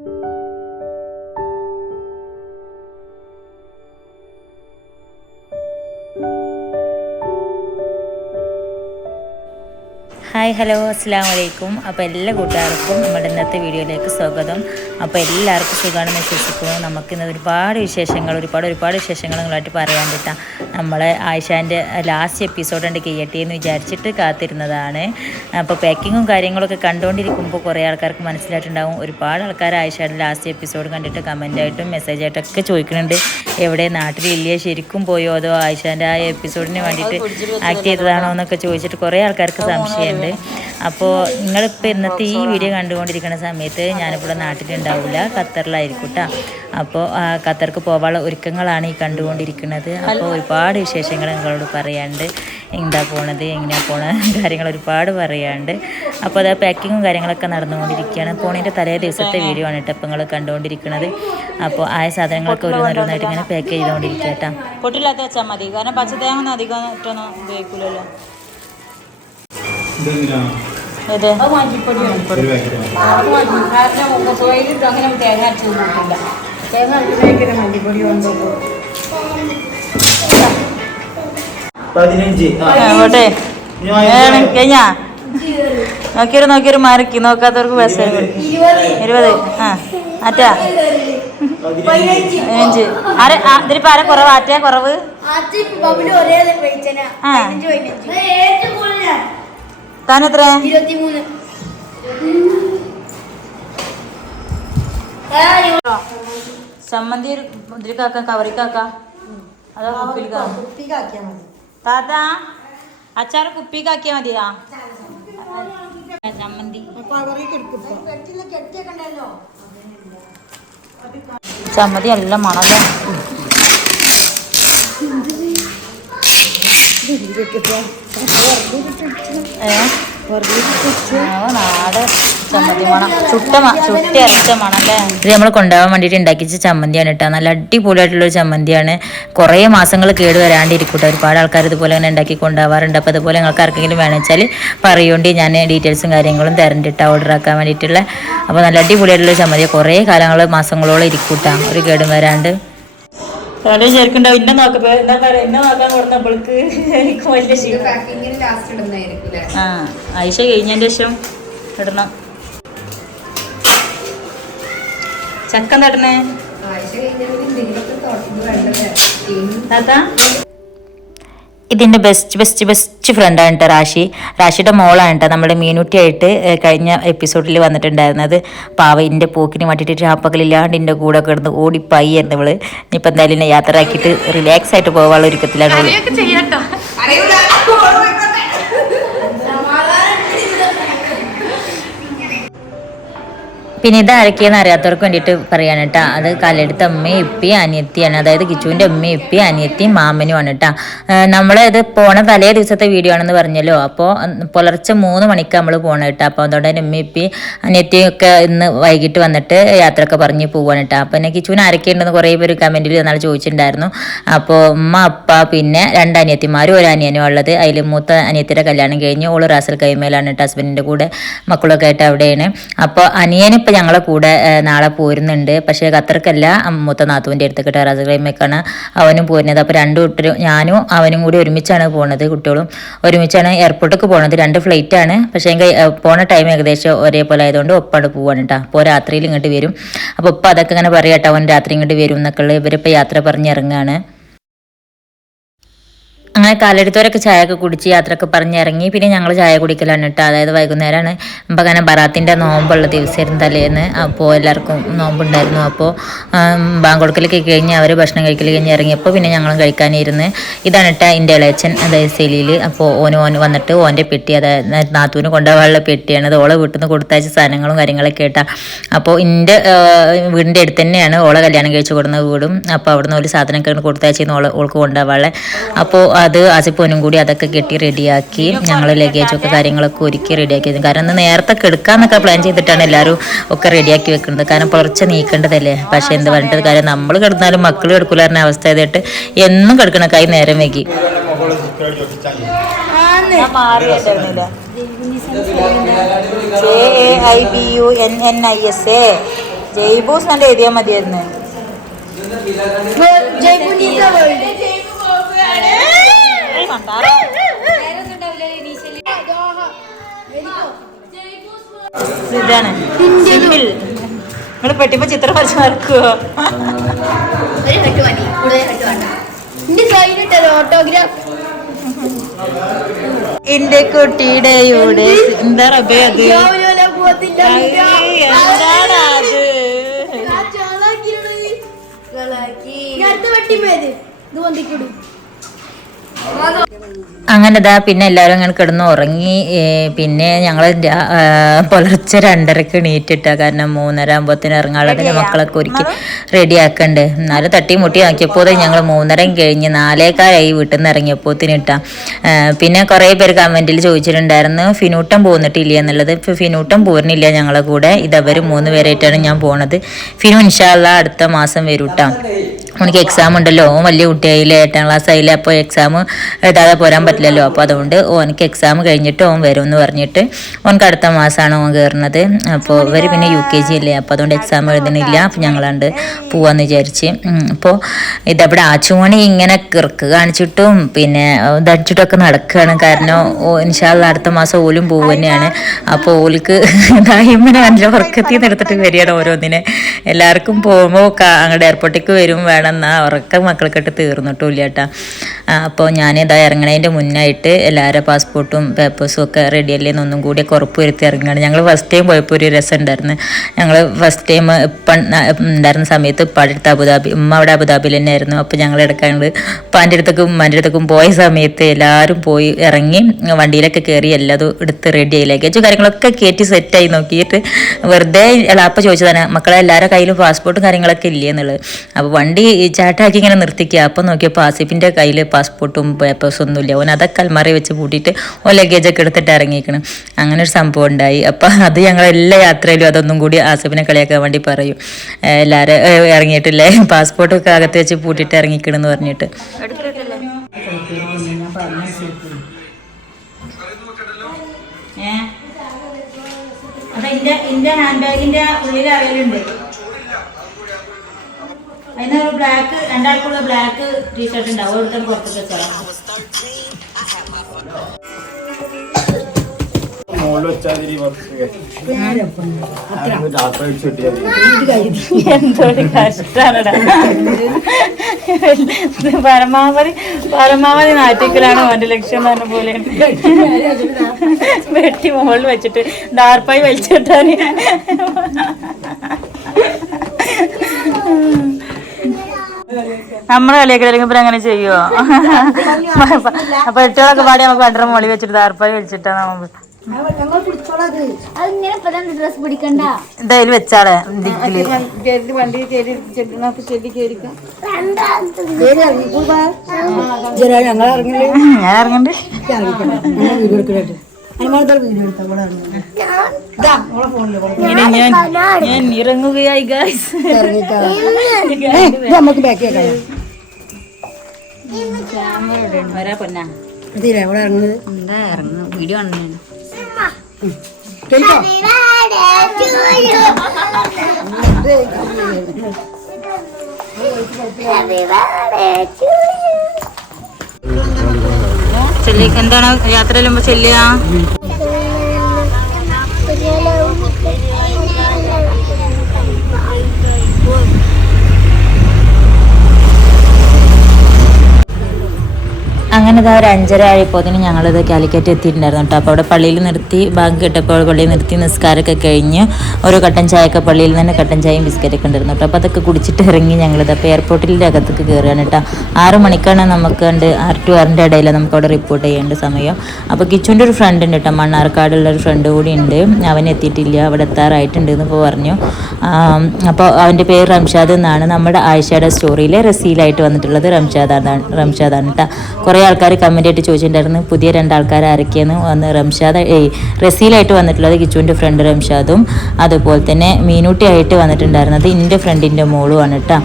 Hi hello അസ്സലാമു അലൈക്കും. അപ്പോൾ എല്ലാ കൂട്ടുകാർക്കും നമ്മുടെ ഇന്നത്തെ വീഡിയോയിലേക്ക് സ്വാഗതം. അപ്പോൾ എല്ലാവർക്കും സുഖമാണെന്ന് വിശ്വസിക്കുന്നു. നമുക്കിന്ന് ഒരുപാട് വിശേഷങ്ങൾ നിങ്ങളായിട്ട് പറയാൻ പറ്റാം. നമ്മളെ ആയിഷാൻ്റെ ലാസ്റ്റ് എപ്പിസോഡ് ഉണ്ട് കഴിയട്ടെ എന്ന് വിചാരിച്ചിട്ട് കാത്തിരുന്നതാണ്. അപ്പോൾ പാക്കിങ്ങും കാര്യങ്ങളൊക്കെ കണ്ടുകൊണ്ടിരിക്കുമ്പോൾ കുറേ ആൾക്കാർക്ക് മനസ്സിലായിട്ടുണ്ടാവും. ഒരുപാട് ആൾക്കാർ ആയിഷാൻ്റെ ലാസ്റ്റ് എപ്പിസോഡ് കണ്ടിട്ട് കമൻറ്റായിട്ടും മെസ്സേജായിട്ടൊക്കെ ചോദിക്കുന്നുണ്ട്, എവിടെ നാട്ടിലില്ലേ, ശരിക്കും പോയോ, അതോ ആയിഷാൻ്റെ ആ എപ്പിസോഡിന് വേണ്ടിയിട്ട് ആക്ട് ചെയ്തതാണോ എന്നൊക്കെ ചോദിച്ചിട്ട് കുറേ ആൾക്കാർക്ക് സംശയമുണ്ട്. അപ്പോൾ നിങ്ങളിപ്പോൾ ഇന്നത്തെ ഈ വീഡിയോ കണ്ടുകൊണ്ടിരിക്കുന്ന സമയത്ത് ഞാനിവിടെ നാട്ടിലുണ്ടാവില്ല, ഖത്തറിലായിരിക്കും കേട്ടോ. അപ്പോൾ ഖത്തർക്ക് പോകാനുള്ള ഒരുക്കങ്ങളാണ് ഈ കണ്ടുകൊണ്ടിരിക്കുന്നത്. അപ്പോൾ ഒരുപാട് വിശേഷങ്ങൾ നിങ്ങളോട് പറയാണ്ട്, എന്താ പോണത്, എങ്ങനെയാണ് പോണത്, കാര്യങ്ങൾ ഒരുപാട് പറയാണ്ട്. അപ്പോൾ അത് പാക്കിങ്ങും കാര്യങ്ങളൊക്കെ നടന്നുകൊണ്ടിരിക്കുകയാണ്. പോണതിൻ്റെ തലേ ദിവസത്തെ വീഡിയോ ആണ് കേട്ടോ ഇപ്പോൾ നിങ്ങൾ കണ്ടുകൊണ്ടിരിക്കുന്നത്. അപ്പോൾ ആയ സാധനങ്ങളൊക്കെ ഓരോന്നോരോന്നായിട്ട് ഇങ്ങനെ പാക്ക് ചെയ്തുകൊണ്ടിരിക്കുക കേട്ടോ. പൊട്ടില്ലാത്ത വെച്ചാൽ മതി, കാരണം പച്ചത്തേങ്ങ ഒന്നും അധികം ഇട്ടൊന്നും ഉപയോഗിക്കില്ലല്ലോ. ഇത് കഴിഞ്ഞാ നോക്കിയൊരു മാറിക്ക്, നോക്കാത്തവർക്ക് ബസ് 20. ആറ്റാ 15. ഇതിലിപ്പോ ആരെ കുറവ്, ആറ്റാ കുറവ്. താനെത്ര? 23. ചമ്മന്തി ഇതിലേക്കാക്കാം, കവറിക്കാക്കാം, അതോ കുപ്പിയിലാക്കിയാ മതി? താത്ത അച്ചാറ് കുപ്പിക്കാക്കിയാ മതിയാ ചമ്മന്തി. ചമ്മന്തി എല്ലാം മണല്ലോ. നാട് ചമ്മന്തി മണം, ചുട്ടി അരച്ച മണല്ലേ. ഇത് നമ്മൾ കൊണ്ടുപോകാൻ വേണ്ടിയിട്ട് ഉണ്ടാക്കിച്ച ചമ്മന്തിയാണ് കേട്ടോ. നല്ല അടിപൊളിയായിട്ടുള്ളൊരു ചമ്മന്തിയാണ്. കുറേ മാസങ്ങൾ കേട് വരാണ്ടിരിക്കട്ടെ. ഒരുപാട് ആൾക്കാർ ഇതുപോലെ തന്നെ ഉണ്ടാക്കി കൊണ്ടുപോകാറുണ്ട്. അപ്പോൾ അതുപോലെ നിങ്ങൾക്ക് ആർക്കെങ്കിലും വേണമെന്ന് വെച്ചാൽ പറയുകൊണ്ട് ഞാൻ ഡീറ്റെയിൽസും കാര്യങ്ങളും തരണ്ടിട്ട് ഓർഡർ ആക്കാൻ വേണ്ടിയിട്ടുള്ള. അപ്പോൾ നല്ല അടിപൊളിയായിട്ടുള്ള ചമ്മന്തി കുറേ മാസങ്ങളോളം ഇരിക്കൂട്ടാ, ഒരു കേടും വരാണ്ട്. ശരിക്കുണ്ടാവും. ഇന്നെ നോക്കാൻ കൊടുത്തപ്പോൾക്ക് എനിക്ക് വലിയ ആയിഷ കഴിഞ്ഞതിന്റെ ശേഷം ഇടണം. ചക്ക തടണേ താത്ത. ഇതിൻ്റെ ബെസ്റ്റ് ഫ്രണ്ടാണ് കേട്ടോ റാഷിയുടെ മോളാണ് കേട്ടോ. നമ്മുടെ മീനുട്ടിയായിട്ട് കഴിഞ്ഞ എപ്പിസോഡിൽ വന്നിട്ടുണ്ടായിരുന്നത്. പാവ എൻ്റെ പോക്കിന് വേണ്ടിയിട്ട് രാപ്പകലില്ലാണ്ട് എൻ്റെ കൂടെ കിടന്ന് ഓടിപ്പായിരുന്നു ഇവള്. ഇനിയിപ്പോൾ എന്തായാലും യാത്ര ആക്കിയിട്ട് റിലാക്സ് ആയിട്ട് പോകാനുള്ള ഒരുക്കത്തിലാണ് ഇവള്. പിന്നെ ഇത് ആരൊക്കെയെന്ന് അറിയാത്തവർക്ക് വേണ്ടിയിട്ട് പറയാൻ കേട്ടോ. അത് കല്ലെടുത്ത അമ്മയും ഇപ്പയും അനിയത്തിയാണ്. അതായത് കിച്ചുവിൻ്റെ അമ്മയും ഇപ്പയും അനിയത്തിയും മാമനുമാണ് കേട്ടോ. നമ്മളത് പോണ തലേ ദിവസത്തെ വീഡിയോ ആണെന്ന് പറഞ്ഞല്ലോ. അപ്പോൾ പുലർച്ചെ 3 മണിക്ക് നമ്മൾ പോകണം കേട്ടോ. അപ്പോൾ അതുകൊണ്ട് തന്നെ അമ്മയും ഇപ്പയും അനിയത്തിയും ഒക്കെ ഇന്ന് വൈകിട്ട് വന്നിട്ട് യാത്രയൊക്കെ പറഞ്ഞ് പോവാണ് കേട്ടോ. അപ്പോൾ എന്നെ കിച്ചുവിന് ആരൊക്കെയുണ്ടെന്ന് കുറേ പേര് കമൻറ്റിൽ നാളെ ചോദിച്ചിട്ടുണ്ടായിരുന്നു. അപ്പോൾ ഉമ്മ, അപ്പ, പിന്നെ 2 അനിയത്തിമാരും 1 അനിയനും ഉള്ളത്. അതിൽ മൂത്ത അനിയത്തിയുടെ കല്യാണം കഴിഞ്ഞ് ഓള് റാസൽ കൈമേലാണ് കേട്ടോ, ഹസ്ബൻഡിൻ്റെ കൂടെ മക്കളൊക്കെ ആയിട്ട് അവിടെയാണ്. അപ്പോൾ അനിയനിപ്പോൾ ഞങ്ങളെ കൂടെ നാളെ പോരുന്നുണ്ട്. പക്ഷേ ഖത്തർക്കല്ല, മൂത്ത നാത്തുവിൻ്റെ അടുത്തേക്ക് റാസൽ കൈമേക്കാണ് അവനും പോരുന്നത്. അപ്പോൾ 2 കുട്ടികളും ഞാനും അവനും കൂടി ഒരുമിച്ചാണ് പോകുന്നത്. കുട്ടികളും ഒരുമിച്ചാണ് എയർപോർട്ടിലേക്ക് പോകുന്നത്. 2 ഫ്ലൈറ്റാണ്. പക്ഷേ പോണ ടൈം ഏകദേശം ഒരേപോലെ ആയതുകൊണ്ട് ഒപ്പാട് പോവാണ് കേട്ടോ. അപ്പോൾ രാത്രിയിൽ ഇങ്ങോട്ട് വരും. അപ്പോൾ ഇപ്പം അതൊക്കെ ഇങ്ങനെ പറയാം കേട്ടോ, അവൻ രാത്രി ഇങ്ങോട്ട് വരും എന്നൊക്കെ ഉള്ളത്. ഇവരിപ്പോൾ യാത്ര പറഞ്ഞിറങ്ങുകയാണ്. അങ്ങനെ കാലെടുത്തവരൊക്കെ ചായയൊക്കെ കുടിച്ച് യാത്രയൊക്കെ പറഞ്ഞിറങ്ങി. പിന്നെ ഞങ്ങൾ ചായ കുടിക്കലാണ് കേട്ടോ. അതായത് വൈകുന്നേരമാണ്. ഇപ്പം അങ്ങനെ ബറാത്തിൻ്റെ നോമ്പുള്ള ദിവസമായിരുന്നു തലേന്ന്. അപ്പോൾ എല്ലാവർക്കും നോമ്പുണ്ടായിരുന്നു. അപ്പോൾ ബാങ്ക് കൊടുക്കലൊക്കെ കഴിഞ്ഞ് അവർ ഭക്ഷണം കഴിക്കൽ കഴിഞ്ഞ് ഇറങ്ങിയപ്പോൾ പിന്നെ ഞങ്ങളും കഴിക്കാനിരുന്ന്. ഇതാണ് കേട്ടോ എൻ്റെ ഇളയച്ചൻ, അതായത് സെലിയിൽ. അപ്പോൾ ഓന് വന്നിട്ട് ഓൻ്റെ പെട്ടി, അതായത് നാത്തൂന് കൊണ്ടുപോകാനുള്ള പെട്ടിയാണ്. അത് ഓളെ വീട്ടിൽ നിന്ന് കൊടുത്തയച്ച സാധനങ്ങളും കാര്യങ്ങളൊക്കെ കേട്ടാ. അപ്പോൾ എൻ്റെ വീടിൻ്റെ അടുത്ത് തന്നെയാണ് ഓളെ കല്യാണം കഴിച്ച് കൊടുക്കുന്ന വീടും. അപ്പോൾ അവിടുന്ന് ഒരു സാധനമൊക്കെ കൊടുത്തയച്ചിരുന്നു ഓൾക്ക് കൊണ്ടുപോകാനുള്ള. അപ്പോൾ അത് ആസിപ്പോനും കൂടി അതൊക്കെ കെട്ടി റെഡിയാക്കി ഞങ്ങൾ ലഗേജൊക്കെ കാര്യങ്ങളൊക്കെ ഒരുക്കി റെഡിയാക്കി. കാരണം ഇന്ന് നേരത്തെ കിടക്കാന്നൊക്കെ പ്ലാൻ ചെയ്തിട്ടാണ് എല്ലാവരും ഒക്കെ റെഡിയാക്കി വെക്കുന്നത്. കാരണം പുലർച്ചെ നീക്കേണ്ടതല്ലേ. പക്ഷേ എന്ത് പറഞ്ഞിട്ട് കാര്യം, നമ്മൾ കിടന്നാലും മക്കൾ കിടക്കൂല പറഞ്ഞ അവസ്ഥ ആയതായിട്ട് എന്നും കിടക്കണക്കായി നേരം വൈകി. ജയ്ബൂസ് നല്ല എഴുതിയാൽ മതിയായിരുന്നു. ഇതാണ് നിങ്ങള് പെട്ടിപ്പോ ചിത്രം വരച്ച് നടക്കുവോ? എന്റെ കുട്ടിയുടെ എന്താ റബേ അത്? എന്താണ് അത്? അങ്ങനെ ഇതാ പിന്നെ എല്ലാവരും അങ്ങനെ കിടന്ന് ഉറങ്ങി. പിന്നെ ഞങ്ങൾ പുലർച്ചെ 2:30 എണീറ്റിട്ട, കാരണം 3:30 ആകുമ്പോഴത്തേന് ഇറങ്ങാനുള്ള പിന്നെ മക്കളൊക്കെ ഒരുക്കി റെഡിയാക്കണ്ടേ. എന്നാലും തട്ടി മുട്ടി ആക്കിയപ്പോൾ ഞങ്ങൾ 3:30 കഴിഞ്ഞ് 4:15 വീട്ടിൽ നിന്ന് ഇറങ്ങിയപ്പോഴത്തേന് ഇട്ടാ. പിന്നെ കുറേ പേര് കമൻറ്റിൽ ചോദിച്ചിട്ടുണ്ടായിരുന്നു ഫിനൂട്ടം പോന്നിട്ടില്ല എന്നുള്ളത്. ഇപ്പോൾ ഫിനൂട്ടം പോരുന്നില്ല ഞങ്ങളെ കൂടെ. ഇതവർ 3 പേരായിട്ടാണ് ഞാൻ പോണത്. ഫിനു ഇൻഷാ അല്ലാഹ് അടുത്ത മാസം വരും കേട്ടോ. അവനക്ക് എക്സാം ഉണ്ടല്ലോ, ഓൻ വലിയ കുട്ടിയായില്ലേ, 8ാം ക്ലാസ് ആയില്ലേ. അപ്പോൾ എക്സാം എഴുതാതെ പോരാൻ പറ്റില്ലല്ലോ. അപ്പോൾ അതുകൊണ്ട് ഓനക്ക് എക്സാം കഴിഞ്ഞിട്ട് ഓൻ വരും എന്ന് പറഞ്ഞിട്ട് ഓനക്ക് അടുത്ത മാസമാണ് ഓൻ കയറുന്നത്. അപ്പോൾ ഇവർ പിന്നെ UKG അല്ലേ, അപ്പോൾ അതുകൊണ്ട് എക്സാം എഴുതണില്ല. അപ്പോൾ ഞങ്ങളണ്ട് പോവാന്ന് വിചാരിച്ച്. അപ്പോൾ ഇതവിടെ ആച്ചുമണി ഇങ്ങനെ കിറുക്ക് കാണിച്ചിട്ടും പിന്നെ ഇതടിച്ചിട്ടൊക്കെ നടക്കുകയാണ്. കാരണം ഇൻഷാ അല്ലാഹ് അടുത്ത മാസം ഓലും പോവുക തന്നെയാണ്. അപ്പോൾ ഓൽക്ക് ഇമ്മനെ നല്ല ഉറക്കത്തിൽ എടുത്തിട്ട് വരികയാണ് ഓരോന്നിനെ. എല്ലാവർക്കും പോകുമ്പോൾ അങ്ങോട്ട് എയർപോർട്ടിലേക്ക് വരും വേണം എന്നാ ഉറക്ക മക്കൾക്കിട്ട് തീർന്നിട്ടില്ല കേട്ടോ. അപ്പോൾ ഞാനിതാ ഇറങ്ങണതിൻ്റെ മുന്നായിട്ട് എല്ലാവരുടെ പാസ്പോർട്ടും പേപ്പേഴ്സും ഒക്കെ റെഡിയല്ലേ എന്നൊന്നും കൂടി ഉറപ്പ് വരുത്തി ഇറങ്ങുകയാണ്. ഞങ്ങൾ ഫസ്റ്റ് ടൈം പോയപ്പോൾ ഒരു രസം ഉണ്ടായിരുന്നു. ഞങ്ങൾ ഫസ്റ്റ് ടൈം ഇപ്പം ഉണ്ടായിരുന്ന സമയത്ത് ഉപ്പാടെ അടുത്ത് ഉമ്മ അവിടെ അബുദാബിയിൽ തന്നെ ആയിരുന്നു. അപ്പോൾ ഞങ്ങൾ എടുക്കാണ്ട് ഉപ്പാൻ്റെ അടുത്തേക്കും ഉമ്മാൻ്റെ അടുത്തേക്കും പോയ സമയത്ത് എല്ലാവരും പോയി ഇറങ്ങി വണ്ടിയിലൊക്കെ കയറി എല്ലാതും എടുത്ത് റെഡിയായി ലഗേജും കാര്യങ്ങളൊക്കെ കയറ്റി സെറ്റായി നോക്കിയിട്ട് വെറുതെ എളാപ്പ ചോദിച്ചതാണ് മക്കളെ എല്ലാവരുടെ കയ്യിലും പാസ്പോർട്ടും കാര്യങ്ങളൊക്കെ ഇല്ലേ എന്നുള്ളത്. അപ്പോൾ വണ്ടി ചാട്ടാക്കി ഇങ്ങനെ നിർത്തിക്കുക. അപ്പോൾ നോക്കിയപ്പോൾ ആസിഫിൻ്റെ കയ്യിൽ പാസ്പോർട്ടും പേപ്പേഴ്സും ഒന്നുമില്ല. ഓൻ അതൊക്കെ അൽമാറി വെച്ച് പൂട്ടിയിട്ട് ഓ ലഗേജൊക്കെ എടുത്തിട്ട് ഇറങ്ങിക്കണം. അങ്ങനെ ഒരു സംഭവം ഉണ്ടായി. അപ്പം അത് ഞങ്ങൾ എല്ലാ യാത്രയിലും അതൊന്നും കൂടി ആസിഫിനെ കളിയാക്കാൻ വേണ്ടി പറയും. എല്ലാവരും ഇറങ്ങിയിട്ടില്ലേ പാസ്പോർട്ടൊക്കെ അകത്ത് വെച്ച് പൂട്ടിയിട്ട് ഇറങ്ങിക്കണമെന്ന് പറഞ്ഞിട്ട്. എന്റെ ഹാൻഡ് ബാഗിന്റെ ഉള്ളിൽ അറിയലുണ്ട്. അതിനൊരു ബ്ലാക്ക്, രണ്ടാൾക്കുള്ള ബ്ലാക്ക് ടീഷർട്ട് ഉണ്ടാവും. എടുത്താൽ പുറത്തേക്ക് വെച്ചാൽ എന്തൊരു കഷ്ടാണടാ. പരമാവധി നാട്ടിക്കലാണ് അവന്റെ ലക്ഷ്യം പറഞ്ഞ പോലെ. വെട്ടി മുകളിൽ വെച്ചിട്ട് ദാർപ്പായി വലിച്ചിട്ടാണ്. നമ്മളെ കളിയൊക്കെ ഇപ്പൊ അങ്ങനെ ചെയ്യുവോ? അപ്പൊ എട്ടുകളൊക്കെ പാടി നമുക്ക് രണ്ടര മോളി വെച്ചിട്ട് ദാർപ്പായി വലിച്ചിട്ടാണ് എന്തായാലും വെച്ചാളെ ഞാൻ ഇറങ്ങണ്ട്. ഞാൻ ഇറങ്ങുകയായി ഗൈസ്. വരാ പൊന്നാ എന്താ ഇറങ്ങും വീഡിയോ ആണ്. ചെല്ലിക്ക് എന്താണ് യാത്രയിലുമ്പോ ചെല്ലിയ അങ്ങനെ ഇതാ ഒരു 5:30 ആയപ്പോൾ ഞങ്ങളിത് കാലിക്കറ്റ് എത്തിയിട്ടുണ്ടായിരുന്നു കേട്ടോ. അപ്പോൾ അവിടെ പള്ളിയിൽ നിർത്തി ബാങ്ക് കിട്ടപ്പോൾ പള്ളിയിൽ നിർത്തി നിസ്കാരമൊക്കെ കഴിഞ്ഞ് ഓരോ കട്ടൻ ചായയൊക്കെ പള്ളിയിൽ നിന്ന് കട്ടൻ ചായയും ബിസ്ക്കറ്റൊക്കെ ഉണ്ടായിരുന്നു കേട്ടോ. അപ്പോൾ അതൊക്കെ കുടിച്ചിട്ട് ഇറങ്ങി ഞങ്ങളിത് അപ്പോൾ എയർപോർട്ടിൻ്റെ അകത്തേക്ക് കയറുകയാണ് കേട്ടോ. 6 മണിക്കാണ് നമുക്ക് 6 to 6 ഇടയിൽ നമുക്ക് അവിടെ റിപ്പോർട്ട് ചെയ്യേണ്ട സമയം. അപ്പോൾ കിച്ചുവിൻ്റെ ഒരു ഫ്രണ്ട് ഉണ്ട് കേട്ടോ, മണ്ണാർക്കാടുള്ള ഒരു ഫ്രണ്ട് കൂടി ഉണ്ട്. അവൻ എത്തിയിട്ടില്ല, അവിടെ എത്താറായിട്ടുണ്ട് എന്നിപ്പോൾ പറഞ്ഞു. അപ്പോൾ അവൻ്റെ പേര് റംഷാദ് എന്നാണ്. നമ്മുടെ ആയിഷയുടെ സ്റ്റോറിയിലെ റസീലായിട്ട് വന്നിട്ടുള്ളത് റംഷാദാണ് കേട്ടോ. കുറേ ആൾക്കാർ കമൻ്റ് ആയിട്ട് ചോദിച്ചിട്ടുണ്ടായിരുന്നു പുതിയ 2 ആൾക്കാർ ആരൊക്കെയെന്ന്. വന്ന് റസീലായിട്ട് വന്നിട്ടുള്ളത് കിച്ചുവിൻ്റെ ഫ്രണ്ട് റംഷാദും അതുപോലെ തന്നെ മീനൂട്ടിയായിട്ട് വന്നിട്ടുണ്ടായിരുന്നത് എൻ്റെ ഫ്രണ്ടിൻ്റെ മോളുമാണ് കേട്ടോ.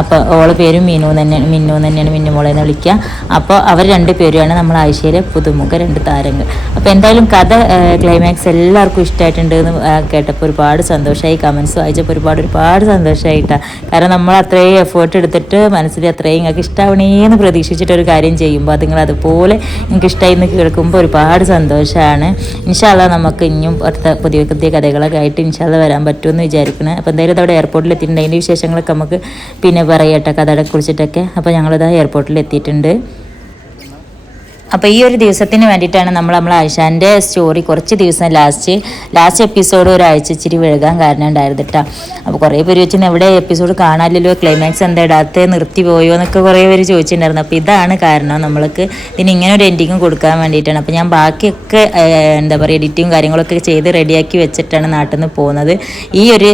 അപ്പോൾ ഓളെ പേരും മിന്നു തന്നെയാണ് മിന്നുമോളെ എന്ന് വിളിക്കുക. അപ്പോൾ അവർ 2 പേരുമാണ് നമ്മൾ ആഴ്ചയിലെ പുതുമുഖ 2 താരങ്ങൾ. അപ്പോൾ എന്തായാലും കഥ ക്ലൈമാക്സ് എല്ലാവർക്കും ഇഷ്ടമായിട്ടുണ്ട് എന്ന് കേട്ടപ്പോൾ ഒരുപാട് സന്തോഷമായി. കമൻസ് വായിച്ചപ്പോൾ ഒരുപാട് സന്തോഷമായിട്ടാണ്. കാരണം നമ്മൾ അത്രയും എഫേർട്ട് എടുത്തിട്ട് മനസ്സിൽ അത്രയും നിങ്ങൾക്ക് ഇഷ്ടമാവണേന്ന് പ്രതീക്ഷിച്ചിട്ടൊരു കാര്യം ചെയ്യുമ്പോൾ അത് നിങ്ങൾ അതുപോലെ നിങ്ങൾക്ക് ഇഷ്ടമായി എന്ന് കേൾക്കുമ്പോൾ ഒരുപാട് സന്തോഷമാണ്. ഇൻഷാ അല്ലാഹ് നമുക്ക് ഇനിയും പുതിയ കഥകളൊക്കെ ആയിട്ട് ഇൻഷാ അല്ലാഹ് വരാൻ പറ്റുമെന്ന് വിചാരിക്കുന്നത്. അപ്പോൾ എന്തായാലും അവിടെ എയർപോർട്ടിൽ എത്തിയിട്ടുണ്ട്. അതിൻ്റെ വിശേഷങ്ങളൊക്കെ നമുക്ക് പിന്നെ പറയട്ടെ കഥകളെ കുറിച്ചിട്ടൊക്കെ. അപ്പോൾ ഞങ്ങളിതാ എയർപോർട്ടിൽ എത്തിയിട്ടുണ്ട്. അപ്പോൾ ഈ ഒരു ദിവസത്തിന് വേണ്ടിയിട്ടാണ് നമ്മൾ ആയിഷാൻ്റെ സ്റ്റോറി കുറച്ച് ദിവസം ലാസ്റ്റ് എപ്പിസോഡ് ഒരാഴ്ച ഇച്ചിരി വഴുകാൻ കാരണം ഉണ്ടായിരുന്നു കേട്ടോ. അപ്പോൾ കുറേ പേര് ചോദിച്ചിരുന്നു എവിടെ എപ്പിസോഡ് കാണാനില്ലല്ലോ, ക്ലൈമാക്സ് എന്താ ഇടാത്തെ, നിർത്തി പോയോ എന്നൊക്കെ കുറേ പേര് ചോദിച്ചിട്ടുണ്ടായിരുന്നു. അപ്പോൾ ഇതാണ് കാരണം, നമ്മൾക്ക് ഇതിന് ഇങ്ങനെ ഒരു എൻഡിങ്ങും കൊടുക്കാൻ വേണ്ടിയിട്ടാണ്. അപ്പോൾ ഞാൻ ബാക്കിയൊക്കെ എന്താ പറയുക എഡിറ്റിങ്ങും കാര്യങ്ങളൊക്കെ ചെയ്ത് റെഡിയാക്കി വെച്ചിട്ടാണ് നാട്ടിൽ നിന്ന് പോകുന്നത്. ഈ ഒരു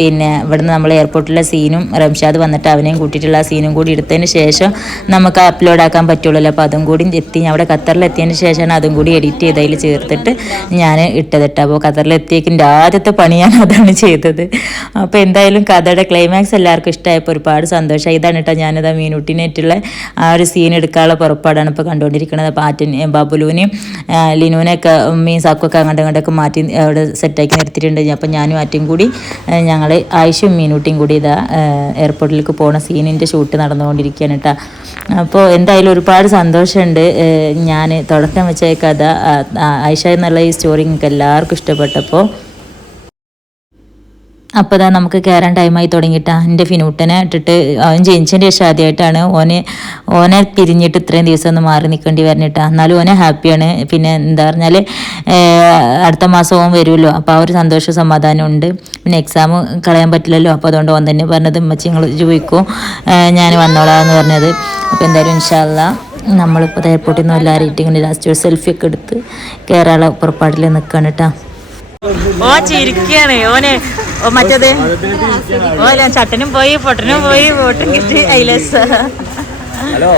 പിന്നെ ഇവിടുന്ന് നമ്മൾ എയർപോർട്ടിലെ സീനും റംഷാദ് വന്നിട്ട് അവനെയും കൂട്ടിയിട്ടുള്ള ആ സീനും കൂടി എടുത്തതിന് ശേഷം നമുക്ക് അപ്ലോഡ് ആക്കാൻ പറ്റുള്ളൂ. അപ്പോൾ അതും കൂടി എത്തി അവിടെ ഖത്തറിലെത്തിയതിന് ശേഷമാണ് അതും കൂടി എഡിറ്റ് ചെയ്ത് അതിൽ ചേർത്തിട്ട് ഞാൻ ഇട്ടതിട്ട്. അപ്പോൾ ഖത്തറിലെത്തിയേക്കിൻ്റെ ആദ്യത്തെ പണി ഞാൻ അതാണ് ചെയ്തത്. അപ്പോൾ എന്തായാലും കഥയുടെ ക്ലൈമാക്സ് എല്ലാവർക്കും ഇഷ്ടമായപ്പോൾ ഒരുപാട് സന്തോഷമായി. ഇതാണ് കേട്ടോ ഞാനിതാ മീനുട്ടിനായിട്ടുള്ള ആ ഒരു സീൻ എടുക്കാനുള്ള പുറപ്പാടാണ് ഇപ്പോൾ കണ്ടുകൊണ്ടിരിക്കുന്നത്. അപ്പോൾ ബബുലുവിനെയും ലിനുവിനെയൊക്കെ ഉമ്മയും സാക്കൊക്കെ അങ്ങോട്ടൊക്കെ മാറ്റി അവിടെ സെറ്റാക്കി നിർത്തിയിട്ടുണ്ട്. അപ്പോൾ ഞാനും ആറ്റും കൂടി ഞങ്ങൾ ആയിഷയും മീനുട്ടിയും കൂടി ഇതാ എയർപോർട്ടിലേക്ക് പോകുന്ന സീനിൻ്റെ ഷൂട്ട് നടന്നുകൊണ്ടിരിക്കുകയാണ് കേട്ടോ. അപ്പോൾ എന്തായാലും ഒരുപാട് സന്തോഷമുണ്ട്. ഞാൻ തുടക്കം വെച്ച കഥ ആയിഷ എന്നുള്ള ഈ സ്റ്റോറി നിങ്ങൾക്ക് എല്ലാവർക്കും ഇഷ്ടപ്പെട്ടപ്പോൾ അപ്പോൾ ഇതാ നമുക്ക് കയറാൻ ടൈമായി തുടങ്ങിയിട്ടാണ്. എൻ്റെ ഫിനൂട്ടനെ ഇട്ടിട്ട് അവൻ ജനിച്ചതിൻ്റെ ശേഷം ആദ്യമായിട്ടാണ് ഓനെ പിരിഞ്ഞിട്ട് ഇത്രയും ദിവസം ഒന്ന് മാറി നിൽക്കേണ്ടി വരുന്നിട്ടാണ്. എന്നാലും ഓനെ ഹാപ്പിയാണ്. പിന്നെ എന്താ പറഞ്ഞാൽ അടുത്ത മാസം ഓൻ വരുമല്ലോ, അപ്പോൾ ആ ഒരു സന്തോഷ സമാധാനം ഉണ്ട്. പിന്നെ എക്സാം കളയാൻ പറ്റില്ലല്ലോ, അപ്പോൾ അതുകൊണ്ട് ഓൻ തന്നെ പറഞ്ഞത് ഉമ്മച്ചി നിങ്ങൾ ചോദിക്കും ഞാൻ വന്നോളാം എന്ന് പറഞ്ഞത്. അപ്പോൾ എന്തായാലും ഇൻഷാ അല്ലാഹ് നമ്മളിപ്പോൾ എയർപോർട്ടിൽ നിന്ന് എല്ലാവരും ഇട്ടിങ്ങനെ ലാസ്റ്റ് ഒരു സെൽഫി ഒക്കെ എടുത്ത് കേരള പുറപ്പാടിൽ നിൽക്കുകയാണ് കേട്ടോ. ഓ ചിരിക്കാണ് ഓനെ മറ്റേത് ഓല ചട്ടനും പോയി പൊട്ടനും പോയി വോട്ടും കിട്ടി ഐലസ്. ഹലോ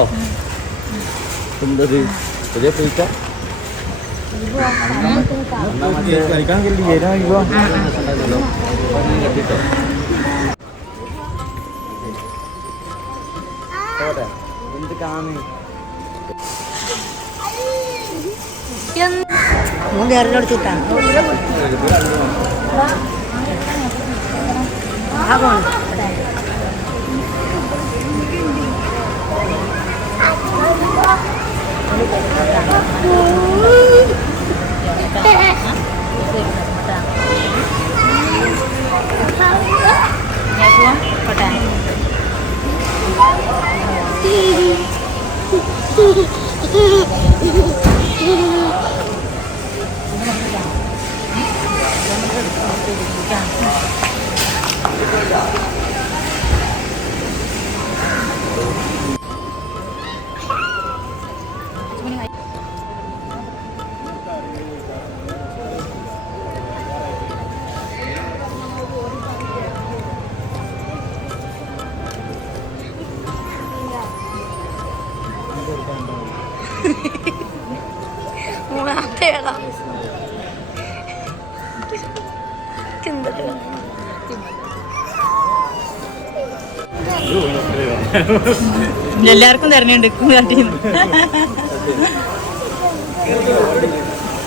എല്ലാവർക്കും തരണുണ്ട്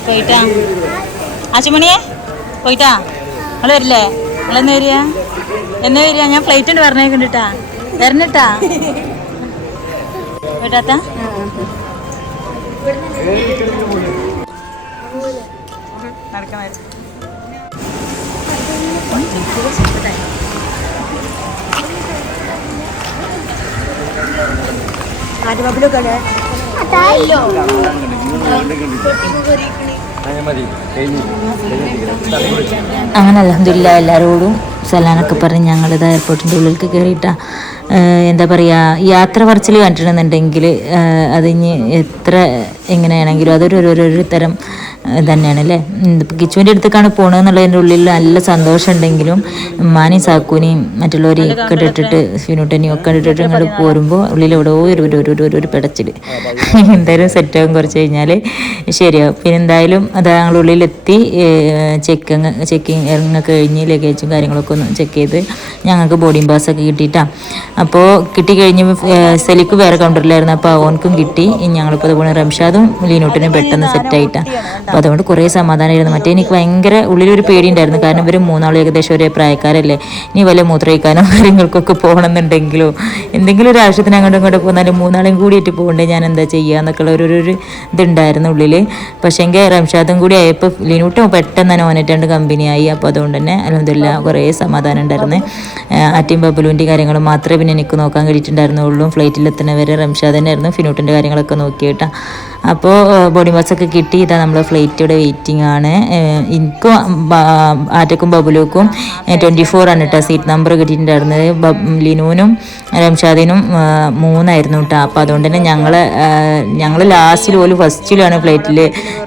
പോയിട്ടാ ആശുമണിയെ പോയിട്ടാ നിങ്ങൾ വരില്ലേ? നിങ്ങളെന്ന് വരിക? എന്നാ വരിക? ഞാൻ ഫ്ലൈറ്റ് ഉണ്ട് പറഞ്ഞേക്കണ്ടിട്ടാ വരണട്ടാ പോയിട്ടാത്ത നടക്കണ അങ്ങനെ അൽഹംദുലില്ലാ എല്ലാവരോടും സലാനൊക്കെ പറഞ്ഞ് ഞങ്ങളിത് എയർപോർട്ടിൻ്റെ ഉള്ളിലേക്ക് കയറിയിട്ടാണ്. എന്താ പറയുക, യാത്ര പറച്ചിൽ കണ്ടിട്ടുണ്ടെന്നുണ്ടെങ്കിൽ അതിന് എത്ര എങ്ങനെയാണെങ്കിലും അതൊരു തരം തന്നെയാണ് അല്ലേ. കിച്ചുവിൻ്റെ അടുത്തേക്കാണ് പോകണമെന്നുള്ളതിൻ്റെ ഉള്ളിൽ നല്ല സന്തോഷം ഉണ്ടെങ്കിലും ഉമ്മാനെയും സാക്കൂനെയും മറ്റുള്ളവരെയൊക്കെ ഇട്ടിട്ട് ഫിനൂട്ടനെയും ഒക്കെ ഇട്ടിട്ട് ഇങ്ങോട്ട് പോരുമ്പോൾ ഉള്ളിൽ എവിടെയോ ഒരു പിടച്ചിൽ. എന്തായാലും സെറ്റാകും കുറച്ച് കഴിഞ്ഞാൽ ശരിയാവും. പിന്നെ എന്തായാലും അത് ഞങ്ങളുടെ ഉള്ളിലെത്തി. ചെക്കിങ് ഇറങ്ങൊക്കെ കഴിഞ്ഞ് ലഗേജും കാര്യങ്ങളൊക്കെ ഒന്ന് ചെക്ക് ചെയ്ത് ഞങ്ങൾക്ക് ബോർഡിംഗ് പാസ്സൊക്കെ കിട്ടിയിട്ടാണ്. അപ്പോൾ കിട്ടിക്കഴിഞ്ഞ് സെലിക്ക് വേറെ കൗണ്ടറിലായിരുന്നു, അപ്പോൾ ഓനക്കും കിട്ടി. ഞങ്ങളിപ്പോൾ അതുപോലെ റംഷാദും ലീനൂട്ടിനും പെട്ടെന്ന് സെറ്റായിട്ടാണ്. അപ്പോൾ അതുകൊണ്ട് കുറേ സമാധാനമായിരുന്നു. മറ്റേ എനിക്ക് ഭയങ്കര ഉള്ളിലൊരു പേടിയുണ്ടായിരുന്നു, കാരണം ഇവർ മൂന്നാളും ഏകദേശം ഒരേ പ്രായക്കാരല്ലേ. ഇനി വല്ല മൂത്രയിക്കാനോ കാര്യങ്ങൾക്കൊക്കെ പോകണമെന്നുണ്ടെങ്കിലോ എന്തെങ്കിലും ഒരു ആവശ്യത്തിന് അങ്ങോട്ടും ഇങ്ങോട്ടും പോന്നാലും മൂന്നാളും കൂടിയിട്ട് പോകണ്ടേ, ഞാൻ എന്താ ചെയ്യുക എന്നൊക്കെയുള്ള ഒരു ഇതുണ്ടായിരുന്നു ഉള്ളിൽ. പക്ഷേ എങ്കിൽ റംഷാദും കൂടി ആയപ്പോൾ ലീനൂട്ടും പെട്ടെന്ന് തന്നെ ഓനായിട്ടാണ്ട് കമ്പനിയായി. അപ്പോൾ അതുകൊണ്ട് തന്നെ അൽഹംദുലില്ലാ കുറേ സമാധാനം ഉണ്ടായിരുന്നു. ആറ്റിയും ബബുലുവിൻ്റെ കാര്യങ്ങൾ മാത്രമേ പിന്നെ എനിക്ക് നോക്കാൻ കഴിഞ്ഞിട്ടുണ്ടായിരുന്നുള്ളൂ. ഫ്ലൈറ്റിലെത്തുന്നവരെ റംഷാദ് തന്നെയായിരുന്നു ഫിനൂട്ടിൻ്റെ കാര്യങ്ങളൊക്കെ നോക്കിയിട്ടാണ്. അപ്പോൾ ബോർഡിംഗ് പാസ്സൊക്കെ കിട്ടി. ഇതാ നമ്മൾ ഫ്ലൈറ്റിയുടെ വെയിറ്റിംഗ് ആണ്. എനിക്കും ആറ്റക്കും ബബുലുക്കും 24 ആണ് കേട്ടോ സീറ്റ് നമ്പർ കിട്ടിയിട്ടുണ്ടായിരുന്നത്. ലിനുവിനും റംഷാദിനും 3 കേട്ടോ. അപ്പോൾ അതുകൊണ്ട് തന്നെ ഞങ്ങൾ ലാസ്റ്റിൽ പോലും ഫസ്റ്റിലാണ് ഫ്ലൈറ്റിൽ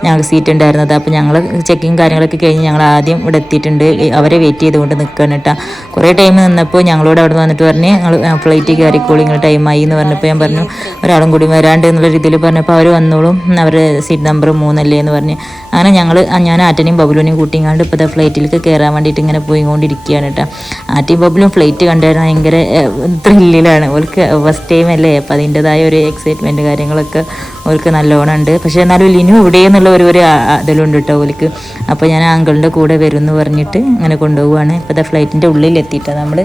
ഞങ്ങൾക്ക് സീറ്റ് ഉണ്ടായിരുന്നത്. അപ്പോൾ ഞങ്ങൾ ചെക്കിങ് കാര്യങ്ങളൊക്കെ കഴിഞ്ഞ് ഞങ്ങൾ ആദ്യം ഇവിടെ എത്തിയിട്ടുണ്ട്. അവരെ വെയിറ്റ് ചെയ്തുകൊണ്ട് നിൽക്കുകയാണ് കേട്ടോ. കുറേ ടൈം നിന്നപ്പോൾ ഞങ്ങളോട് അവിടെ വന്നിട്ട് പറഞ്ഞ് ഞങ്ങൾ ഫ്ലൈറ്റ് കയറിക്കോളി, നിങ്ങൾ ടൈമായി എന്ന് പറഞ്ഞപ്പോൾ ഞാൻ പറഞ്ഞു ഒരാളും കൂടി വരാണ്ട് എന്നുള്ള രീതിയിൽ പറഞ്ഞപ്പോൾ അവർ വന്നോളും, അവരുടെ സീറ്റ് നമ്പർ 3 അല്ലേ എന്ന് പറഞ്ഞ്. അങ്ങനെ ഞാൻ ആറ്റനെയും ബബുലുവിനെയും കൂട്ടിങ്ങാണ്ട് ഇപ്പോൾ ഫ്ലൈറ്റിലേക്ക് കയറാൻ വേണ്ടിയിട്ട് ഇങ്ങനെ പോയിക്കൊണ്ടിരിക്കുകയാണ് കേട്ടോ. ആറ്റയും ബബുലും ഫ്ലൈറ്റ് കണ്ടായിരുന്നു ഭയങ്കര ത്രില്ലിലാണ്. അവർക്ക് ഫസ്റ്റ് ടൈം അല്ലേ, അപ്പോൾ അതിൻ്റെതായ ഒരു എക്സൈറ്റ്മെൻറ്റ് കാര്യങ്ങളൊക്കെ അവർക്ക് നല്ലോണം ഉണ്ട്. പക്ഷേ എന്നാലും ലിനു ഇവിടെ എന്നുള്ള ഒരു ഇതിലുണ്ട് കേട്ടോ അവർക്ക്. അപ്പോൾ ഞാൻ അങ്കിളിൻ്റെ കൂടെ വരും എന്ന് പറഞ്ഞിട്ട് അങ്ങനെ കൊണ്ടുപോവുകയാണ്. ഇപ്പോൾ ഫ്ലൈറ്റിൻ്റെ ഉള്ളിലെത്തിയിട്ടാണ് നമ്മൾ.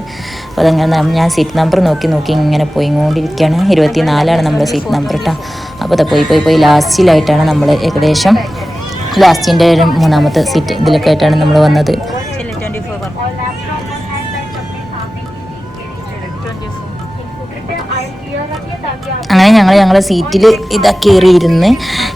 അപ്പോൾ അതങ്ങനെ ഞാൻ സീറ്റ് നമ്പർ നോക്കി ഇങ്ങനെ പോയിക്കൊണ്ടിരിക്കുകയാണ്. 24 നമ്മുടെ സീറ്റ് നമ്പർ കേട്ടോ. അപ്പോൾ അത് പോയി ലാസ്റ്റിലായിട്ടാണ് നമ്മൾ ഏകദേശം ലാസ്റ്റിൻ്റെ 3ാമത്തെ സീറ്റ് ഇതിലൊക്കെ ആയിട്ടാണ് നമ്മൾ വന്നത്. അങ്ങനെ ഞങ്ങളെ സീറ്റിൽ കയറിയിരുന്ന്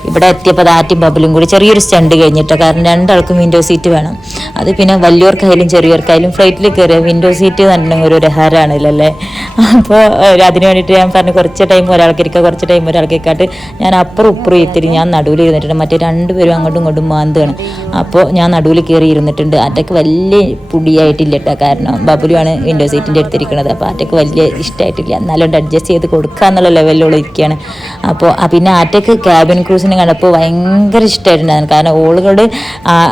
ഇവിടെ എത്തിയപ്പോൾ ആറ്റും ബബിലും കൂടി ചെറിയൊരു സ്റ്റണ്ട് കഴിഞ്ഞിട്ടോ. കാരണം 2 ആൾക്കും വിൻഡോ സീറ്റ് വേണം. അത് പിന്നെ വലിയവർക്കായാലും ചെറിയവർക്കായാലും ഫ്ലൈറ്റിൽ കയറിയ വിൻഡോ സീറ്റ് കണ്ടിട്ടുണ്ടെങ്കിൽ ഒരു ഹരമാണല്ലോ അല്ലേ. അപ്പോൾ അതിന് വേണ്ടിയിട്ട് ഞാൻ പറഞ്ഞു കുറച്ച് ടൈം ഒരാൾക്ക് ഇരിക്കുക, കുറച്ച് ടൈം ഒരാൾക്ക് ഇരിക്കാട്ട് ഞാൻ അപ്പുറം ഇപ്പുറം ഇത്തിരി ഞാൻ നടുവിൽ ഇരുന്നിട്ടുണ്ട്. മറ്റേ 2 പേരും അങ്ങോട്ടും ഇങ്ങോട്ടും മാന്താണ്. അപ്പോൾ ഞാൻ നടുവിൽ കയറി ഇരുന്നിട്ടുണ്ട്. ആറ്റയ്ക്ക് വലിയ പുടിയായിട്ടില്ല കേട്ടോ, കാരണം ബബുലുമാണ് വിൻഡോ സീറ്റിൻ്റെ അടുത്തിരിക്കുന്നത്. അപ്പോൾ ആറ്റയ്ക്ക് വലിയ ഇഷ്ടമായിട്ടില്ല, എന്നാലും അഡ്ജസ്റ്റ് ചെയ്ത് കൊടുക്കുക എന്നുള്ള ലെവലിലുള്ള ഇരിക്കുകയാണ്. അപ്പോൾ പിന്നെ ആറ്റയ്ക്ക് ക്യാബിൻ ക്രൂസിനെ കണ്ടപ്പോൾ ഭയങ്കര ഇഷ്ടമായിട്ടുണ്ടായിരുന്നു. കാരണം ഓളുകളോട്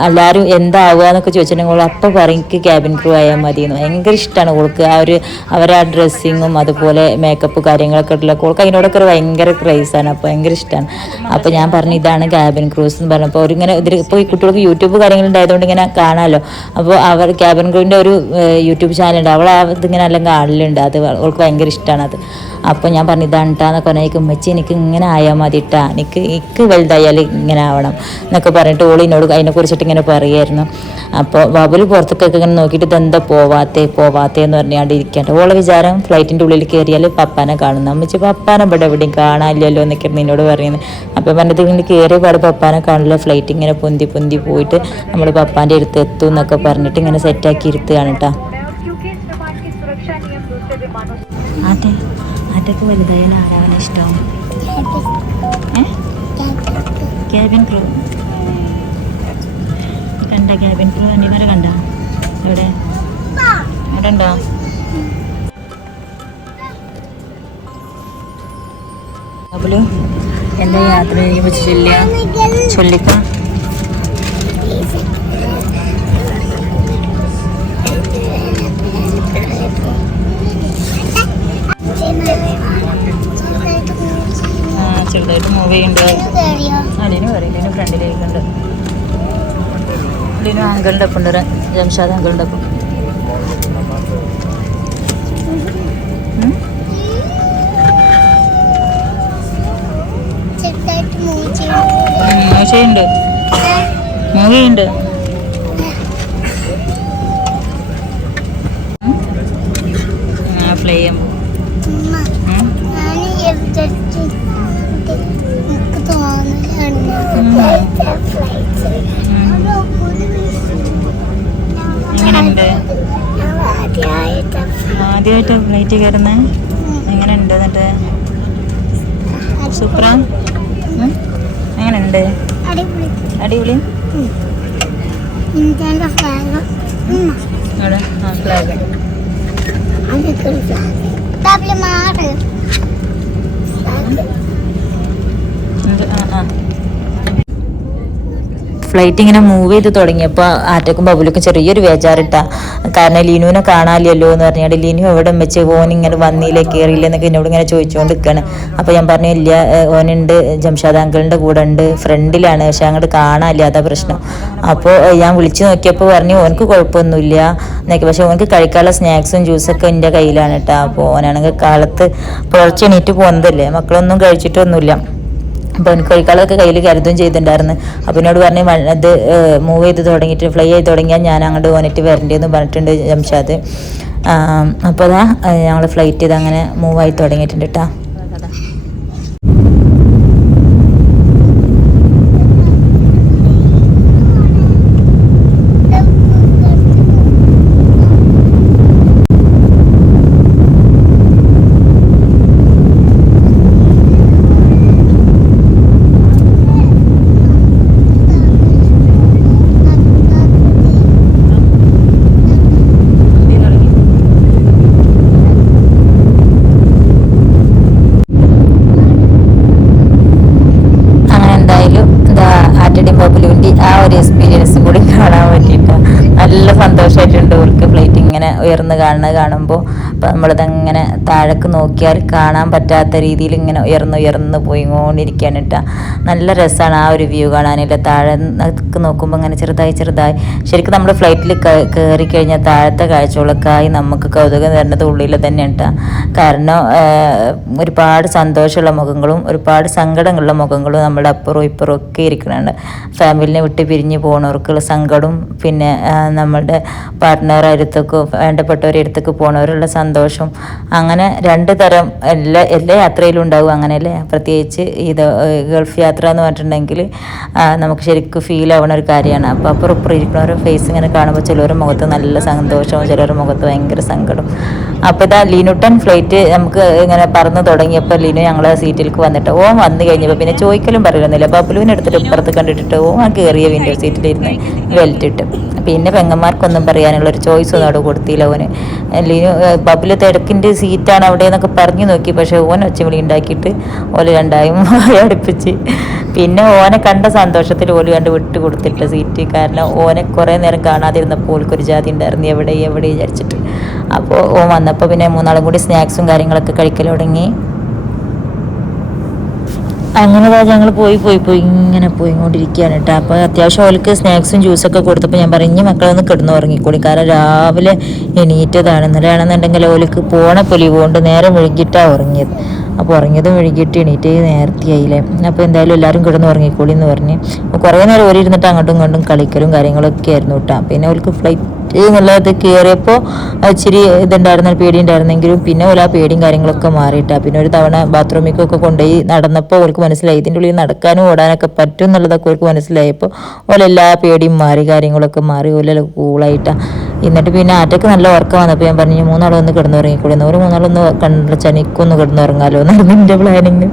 എല്ലാവരും എന്താവുക എന്നൊക്കെ ചോദിച്ചിട്ടുണ്ടെങ്കിൽ അപ്പോൾ പറയും എനിക്ക് ക്യാബിൻ ക്രൂ ആയാൽ മതിയെന്ന്. ഭയങ്കര ഇഷ്ടമാണ് ഓൾക്ക്. അവരെ ആ ഡ്രസ്സിങ്ങും അതുപോലെ മേക്കപ്പ് കാര്യങ്ങളൊക്കെ ഉള്ള ഓൾക്ക് അതിനോടൊക്കെ ഒരു ഭയങ്കര ക്രൈസാണ്. അപ്പോൾ ഭയങ്കര ഇഷ്ടമാണ്. അപ്പോൾ ഞാൻ പറഞ്ഞു ഇതാണ് ക്യാബിൻ ക്രൂസ് എന്ന് പറഞ്ഞപ്പോൾ അവരിങ്ങനെ ഇപ്പോൾ ഈ കുട്ടികൾക്ക് യൂട്യൂബ് കാര്യങ്ങളുണ്ടായതുകൊണ്ട് ഇങ്ങനെ കാണാമല്ലോ. അപ്പോൾ അവർ ക്യാബിൻ ക്രൂവിൻ്റെ ഒരു യൂട്യൂബ് ചാനലുണ്ട്, അവൾ ഇതിങ്ങനെ എല്ലാം കാണലുണ്ട്. അത് അവൾക്ക് ഭയങ്കര ഇഷ്ടമാണ് അത്. അപ്പോൾ ഞാൻ പറഞ്ഞു ഇതാണ് ഇട്ടാന്നൊക്കെ പറഞ്ഞേക്കും ഉമ്മച്ചി എനിക്ക് ഇങ്ങനെ ആയാൽ മതി ഇട്ടാ, എനിക്ക് വലുതായാൽ ഇങ്ങനെ ആവണം എന്നൊക്കെ പറഞ്ഞിട്ട് ഓൾ എന്നോട് അതിനെക്കുറിച്ചിട്ട് ഇങ്ങനെ പറയുമായിരുന്നു. അപ്പോൾ ബബുൽ പുറത്തൊക്കെ ഇങ്ങനെ നോക്കിയിട്ട് ഇതെന്താ പോവാത്തേ എന്ന് പറഞ്ഞാണ്ട് ഇരിക്കട്ടെ. ഓളെ വിചാരം ഫ്ലൈറ്റിൻ്റെ ഉള്ളിൽ കയറിയാൽ പപ്പാനെ കാണുന്നു. അമ്മച്ചി പപ്പാനെ ഇവിടെ എവിടെയും കാണാനില്ലല്ലോ എന്നൊക്കെ നിന്നോട് പറയുന്നത്. അപ്പോൾ പറഞ്ഞത് ഇങ്ങനെ കയറിയ പാട് പപ്പാനെ കാണില്ല, ഫ്ലൈറ്റ് ഇങ്ങനെ പൊന്തി പോയിട്ട് നമ്മൾ പപ്പാൻ്റെ അടുത്ത് എത്തും എന്നൊക്കെ പറഞ്ഞിട്ട് ഇങ്ങനെ സെറ്റാക്കി ഇരുത്തുകയാണ് കേട്ടോ. ആറ്റൊക്കെ വലുതായാൽ ആരാവാൻ ഇഷ്ടം? ക്യാബിൻ ക്രൂ കണ്ട? ക്യാബിൻ ക്രൂ വണ്ടിമാരെ കണ്ട? ഇവിടെ ഉണ്ടോ? ബബുലു എന്താ യാത്ര ചെയ്യുമ്പോൾ ചൊല്ലിക്കാം. ചെറുതായിട്ട് മൂവ് ചെയ്യുന്നുണ്ട്. ലിനു പറയും, ലിനു ഫ്രണ്ടിലേക്കുണ്ട്. ലിനു അങ്കിളിൻ്റെ ഒപ്പം ഉണ്ട്, ജംഷാദ് അങ്കിളിൻ്റെ ഒപ്പം. മൂവ്ചെയ്യുന്നുണ്ട്. പ്ലേ ചെയ്യുമ്പോൾ എങ്ങനെയുണ്ട്? ആദ്യമായിട്ട് ഫ്ലൈറ്റ് കയറുന്നേ എങ്ങനെയുണ്ട്? എന്നിട്ട് സൂപ്പറാ? എങ്ങനെയുണ്ട്? അടിപൊളി. ഇന്ത്യൻ്റെ ഫ്ലാഗ് അവിടെ ആ ഫ്ലാഗ് അതൊക്കെ ഒരു ഫ്ലാഗ് ഡബിൾ മാറ് ആ ഫ്ലൈറ്റ് ഇങ്ങനെ മൂവ് ചെയ്ത് തുടങ്ങിയപ്പോൾ ആറ്റക്കും ബബുലൊക്കെ ചെറിയൊരു ബേജാറിട്ടാ. കാരണം ലിനുവിനെ കാണാനില്ലല്ലോ എന്ന് പറഞ്ഞാൽ ലിനു എവിടെ വെച്ച് ഓൻ ഇങ്ങനെ വന്നില്ലേ കയറിയില്ല എന്നൊക്കെ എന്നോട് ഇങ്ങനെ ചോദിച്ചുകൊണ്ട് നിൽക്കുകയാണ്. അപ്പോൾ ഞാൻ പറഞ്ഞു ഇല്ല, ഓനുണ്ട്, ജംഷാദ് അങ്കിളിൻ്റെ കൂടെ ഉണ്ട്, ഫ്രണ്ടിലാണ്, പക്ഷെ അങ്ങോട്ട് കാണാനില്ല, അതാ പ്രശ്നം. അപ്പോൾ ഞാൻ വിളിച്ചു നോക്കിയപ്പോൾ പറഞ്ഞു ഓനക്ക് കുഴപ്പമൊന്നുമില്ല എന്നൊക്കെ, പക്ഷെ ഓനക്ക് കഴിക്കാനുള്ള സ്നാക്സും ജ്യൂസൊക്കെ എൻ്റെ കയ്യിലാണ് കേട്ടോ. അപ്പോൾ ഓനാണെങ്കിൽ കാലത്ത് പുലർച്ചെ എണീറ്റ് പോകുന്നതല്ലേ, മക്കളൊന്നും കഴിച്ചിട്ടൊന്നുമില്ല. അപ്പോൾ എനിക്ക് കഴിക്കാളൊക്കെ കയ്യിൽ കരുതുകയും ചെയ്തിട്ടുണ്ടായിരുന്നു. അപ്പോൾ എന്നോട് പറഞ്ഞ് അത് മൂവ് ചെയ്ത് തുടങ്ങിയിട്ട് ഫ്ലൈ ചെയ്ത് തുടങ്ങിയാൽ ഞാൻ അങ്ങോട്ട് പോന്നിട്ട് വരണ്ടേന്ന് പറഞ്ഞിട്ടുണ്ട് ജംഷാദ്. അപ്പോൾ അതാ ഞങ്ങൾ ഫ്ലൈറ്റ് ചെയ്ത് അങ്ങനെ മൂവായി തുടങ്ങിയിട്ടുണ്ട് കേട്ടോ. ആ ഒരു എക്സ്പീരിയൻസും കൂടി കാണാൻ പറ്റിയിട്ട് നല്ല സന്തോഷമായിട്ടുണ്ട്. അവർക്ക് ഫ്ലൈറ്റ് ഇങ്ങനെ ഉയർന്ന് കാണുമ്പോൾ അപ്പം നമ്മളിതങ്ങനെ താഴേക്ക് നോക്കിയാൽ കാണാൻ പറ്റാത്ത രീതിയിൽ ഇങ്ങനെ ഉയർന്ന് പോയിക്കൊണ്ടിരിക്കുകയാണ് കേട്ടോ. നല്ല രസമാണ് ആ ഒരു വ്യൂ കാണാനില്ല. താഴെ നോക്കുമ്പോൾ ഇങ്ങനെ ചെറുതായി ശരിക്കും നമ്മൾ ഫ്ലൈറ്റിൽ കയറി കഴിഞ്ഞാൽ താഴത്തെ കാഴ്ചകളൊക്കെ നമുക്ക് കൗതുകം തരുന്നത് ഉള്ളിൽ തന്നെ കേട്ടോ. കാരണം ഒരുപാട് സന്തോഷമുള്ള മുഖങ്ങളും ഒരുപാട് സങ്കടങ്ങളുള്ള മുഖങ്ങളും നമ്മുടെ അപ്പുറവും ഇപ്പുറവും ഒക്കെ ഇരിക്കുന്നുണ്ട്. ഫാമിലിനെ വിട്ട് പിരിഞ്ഞ് പോകുന്നവർക്കുള്ള സങ്കടവും പിന്നെ നമ്മളുടെ പാർട്ട്ണർ അടുത്തേക്ക് വേണ്ടപ്പെട്ടവരുടെ അടുത്തേക്ക് പോകുന്നവരുള്ള സന്തോഷം, അങ്ങനെ രണ്ട് തരം എല്ലാ യാത്രയിലും ഉണ്ടാവും അങ്ങനെയല്ലേ. പ്രത്യേകിച്ച് ഇത് ഗൾഫ് യാത്ര എന്ന് പറഞ്ഞിട്ടുണ്ടെങ്കിൽ നമുക്ക് ശരിക്കും ഫീൽ ആവുന്ന ഒരു കാര്യമാണ്. അപ്പോൾ അപ്പുറം ഇപ്പുറം ഇരിക്കുന്നവരുടെ ഫേസ് ഇങ്ങനെ കാണുമ്പോൾ ചിലവരുടെ മുഖത്ത് നല്ല സന്തോഷവും ചിലവരുടെ മുഖത്ത് ഭയങ്കര സങ്കടം. അപ്പോൾ ഇതാ ലിനുട്ടൻ ഫ്ലൈറ്റ് നമുക്ക് ഇങ്ങനെ പറന്ന് തുടങ്ങിയപ്പോൾ ലിനു ഞങ്ങളെ സീറ്റിലേക്ക് വന്നിട്ട് ഓൻ വന്നു കഴിഞ്ഞപ്പോൾ പിന്നെ ചോദിക്കലും പറയലൊന്നുമില്ല. ബബുലുവിനെ എടുത്തിട്ട് ഇപ്പുറത്ത് കണ്ടിട്ട് ഓൻ കയറിയ വിൻഡോ സീറ്റിലിരുന്ന് ബെൽറ്റ് ഇട്ട്. പിന്നെ പെങ്ങന്മാർക്കൊന്നും പറയാനുള്ളൊരു ചോയ്സ് ഒന്നും അവിടെ കൊടുത്തില്ല ഓന്. ലിനു ബബുല് തിരക്കിൻ്റെ സീറ്റാണ് അവിടെ എന്നൊക്കെ പറഞ്ഞു നോക്കി, പക്ഷേ ഓൻ ഒച്ചവിളി ഉണ്ടാക്കിയിട്ട് ഓല് രണ്ടായും അടുപ്പിച്ച്. പിന്നെ ഓനെ കണ്ട സന്തോഷത്തിൽ ഓല് കണ്ട് വിട്ട് കൊടുത്തിട്ട് സീറ്റ്. കാരണം ഓനെ കുറേ നേരം കാണാതിരുന്നപ്പോൾ ഓൽക്കൊരു ജാതി ഉണ്ടായിരുന്നു എവിടെ വിചാരിച്ചിട്ട്. അപ്പോൾ ഓൻ വന്നപ്പോൾ പിന്നെ മൂന്നാളും കൂടി സ്നാക്സും കാര്യങ്ങളൊക്കെ കഴിക്കൽ തുടങ്ങി. അങ്ങനെ ഞങ്ങൾ പോയി ഇങ്ങനെ പോയിക്കൊണ്ടിരിക്കുകയാണ് കേട്ടോ. അപ്പോൾ അത്യാവശ്യം അവൾക്ക് സ്നാക്സും ജ്യൂസൊക്കെ കൊടുത്തപ്പോൾ ഞാൻ പറഞ്ഞു ഇനി മക്കളൊന്ന് കിടന്ന് ഉറങ്ങിക്കൂടി, കാരണം രാവിലെ എണീറ്റതാണ്. ഇന്നലെയാണെന്നുണ്ടെങ്കിൽ അവൾക്ക് പോണ പൊലിവ് കൊണ്ട് നേരം വൈകിട്ടാണ് ഉറങ്ങിയത്. അപ്പോൾ ഉറങ്ങിയതും വൈകിട്ട് എണീറ്റ് നേരത്തെയായില്ലേ. അപ്പോൾ എന്തായാലും എല്ലാവരും കിടന്ന് ഉറങ്ങിക്കൂടി എന്ന് പറഞ്ഞ് കുറേ നേരം ഓരിയിരുന്നിട്ട് അങ്ങോട്ടും ഇങ്ങോട്ടും കളിക്കലും കാര്യങ്ങളൊക്കെ ആയിരുന്നു കേട്ടോ. പിന്നെ അവൾക്ക് ഫ്ലൈറ്റ് എന്നുള്ളത് കയറിയപ്പോൾ ഇച്ചിരി ഇതുണ്ടായിരുന്ന പേടിയുണ്ടായിരുന്നെങ്കിലും പിന്നെ ഓല ആ പേടിയും കാര്യങ്ങളൊക്കെ മാറിയിട്ടാ. പിന്നെ ഒരു തവണ ബാത്റൂമിലേക്കൊക്കെ കൊണ്ടുപോയി നടന്നപ്പോൾ അവർക്ക് മനസ്സിലായി ഇതിൻ്റെ ഉള്ളിൽ നടക്കാനും ഓടാനൊക്കെ പറ്റും എന്നുള്ളതൊക്കെ അവർക്ക് മനസ്സിലായപ്പോൾ ഓലെല്ലാ പേടിയും മാറി കാര്യങ്ങളൊക്കെ മാറി ഓല കൂളായിട്ടാണ്. എന്നിട്ട് പിന്നെ ആറ്റക്ക് നല്ല ഉറക്കം വന്നപ്പോൾ ഞാൻ പറഞ്ഞു മൂന്നാളും ഒന്ന് കിടന്നുറങ്ങിക്കൂടുന്നു, ഒരു മൂന്നാളൊന്ന് ചനിക്കൊന്ന് കിടന്നുറങ്ങാലോ എന്നായിരുന്നു എൻ്റെ പ്ലാനിങ്.